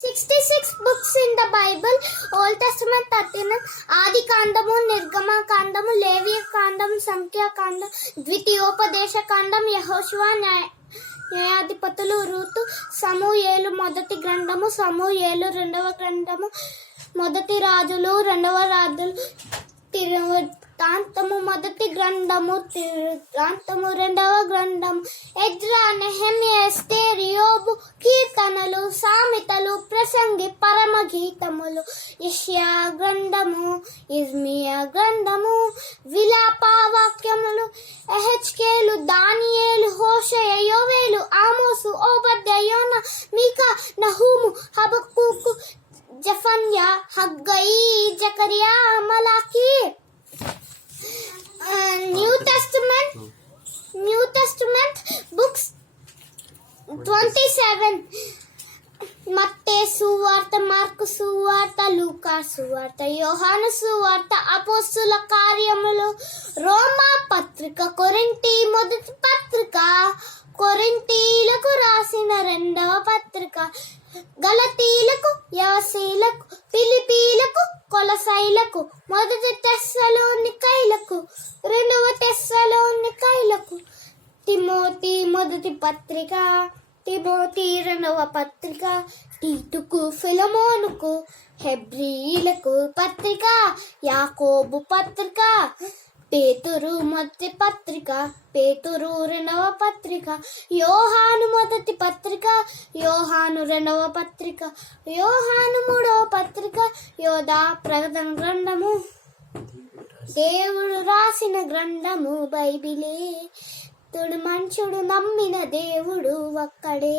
66 books in the Bible. Old Testament 39, ఆది కాండము, నిర్గమ కాండము, లేవియ కాండం, సంఖ్యా కాండం, ద్వితీయోపదేశ కాండం, యెహోషువ, న్యాయాధిపతులు, రూతు, సమూయేలు మొదటి గ్రంథము, సమూయేలు రెండవ గ్రంథము, మొదటి రాజులు, రెండవ రాజులు, తిరువృత్తాంతము మొదటి గ్రంథము, తిరువృత్తాంతము రెండవ గ్రంథము, ఎజ్రా, నెహెమ్యా, ఎస్తేరు, యోబు, కీర్తనలు, సామెతలు, ప్రసంగి, పరమగీతములు, యెషయా గ్రంథము, ఇర్మియా గ్రంథము, విలాప వాక్యములు, ఎహెచ్కేలు, దానియేలు, హోషయ, యోవేలు, ఆమోసు, ఓబద్య, యోనా, మీకా, నహూము, హబక్కూకు, జెఫన్యా, హగ్గయి, జకరియా, మలాకి. New Testament books 27. మత్తయి సువార్త, మార్కు సువార్త, లూకా సువార్త, యోహాను సువార్త, అపోస్తుల కార్యములు, రోమా పత్రిక, కొరింథీ మొదటి పత్రిక, కొరింథీలకు రాసిన రెండవ పత్రిక, గలతీలకు, యవసీలకు, ఫిలిప్పీలకు, కొలసైలకు, మొదటి తెస్సలోనికైలకు, రెండవ తెస్సలోనికైలకు, తిమోతి మొదటి పత్రిక, తిమోతి రెండవ పత్రిక, తీతుకు, ఫిలమోనుకు, హెబ్రీలకు పత్రిక, యాకోబు పత్రిక, పేతురు మొదటి పత్రిక, పేతురు రెండవ పత్రిక, యోహాను మొదటి పత్రిక, యోహాను రెండవ పత్రిక, యోహాను మూడవ పత్రిక, యోధా ప్రకటన గ్రంథము, దేవుడు రాసిన గ్రంథము బైబిలే, తొడు మనుషుడు నమ్మిన దేవుడు ఒక్కడే.